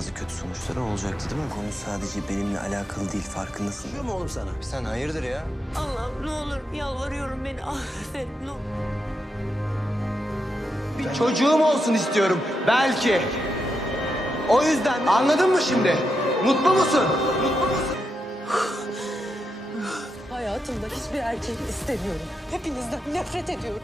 bazı kötü sonuçları olacaktı değil mi? Konu sadece benimle alakalı değil farkındasın. Diyor mu oğlum sana? Sen hayırdır ya? Allah'ım ne olur yalvarıyorum beni affet ne olur. Bir çocuğum olsun istiyorum. Belki. O yüzden anladın mı şimdi? Mutlu musun? Mutlu musun? Hayatımda hiçbir erkek istemiyorum. Hepinizden nefret ediyorum.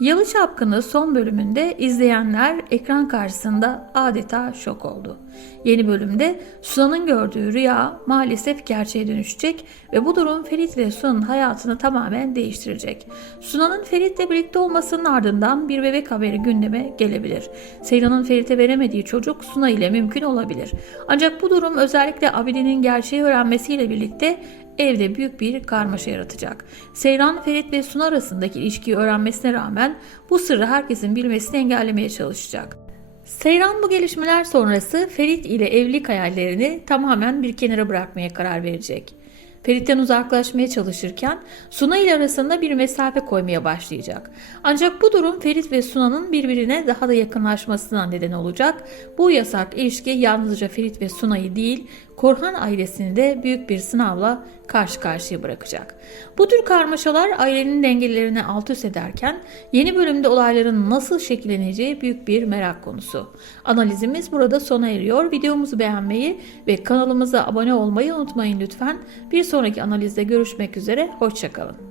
Yalı Çapkını son bölümünde izleyenler ekran karşısında adeta şok oldu. Yeni bölümde Sunan'ın gördüğü rüya maalesef gerçeğe dönüşecek ve bu durum Ferit ve Sunan'ın hayatını tamamen değiştirecek. Sunan'ın Ferit'le birlikte olmasının ardından bir bebek haberi gündeme gelebilir. Seyran'ın Ferit'e veremediği çocuk Suna ile mümkün olabilir. Ancak bu durum özellikle Abide'nin gerçeği öğrenmesiyle birlikte evde büyük bir karmaşa yaratacak. Seyran, Ferit ve Suna arasındaki ilişkiyi öğrenmesine rağmen bu sırrı herkesin bilmesini engellemeye çalışacak. Seyran bu gelişmeler sonrası Ferit ile evlilik hayallerini tamamen bir kenara bırakmaya karar verecek. Ferit'ten uzaklaşmaya çalışırken Suna ile arasında bir mesafe koymaya başlayacak. Ancak bu durum Ferit ve Suna'nın birbirine daha da yakınlaşmasına neden olacak. Bu yasak ilişki yalnızca Ferit ve Suna'yı değil, Korhan ailesini de büyük bir sınavla karşı karşıya bırakacak. Bu tür karmaşalar ailenin dengelerini alt üst ederken yeni bölümde olayların nasıl şekilleneceği büyük bir merak konusu. Analizimiz burada sona eriyor. Videomuzu beğenmeyi ve kanalımıza abone olmayı unutmayın lütfen. Bir sonraki analizde görüşmek üzere. Hoşçakalın.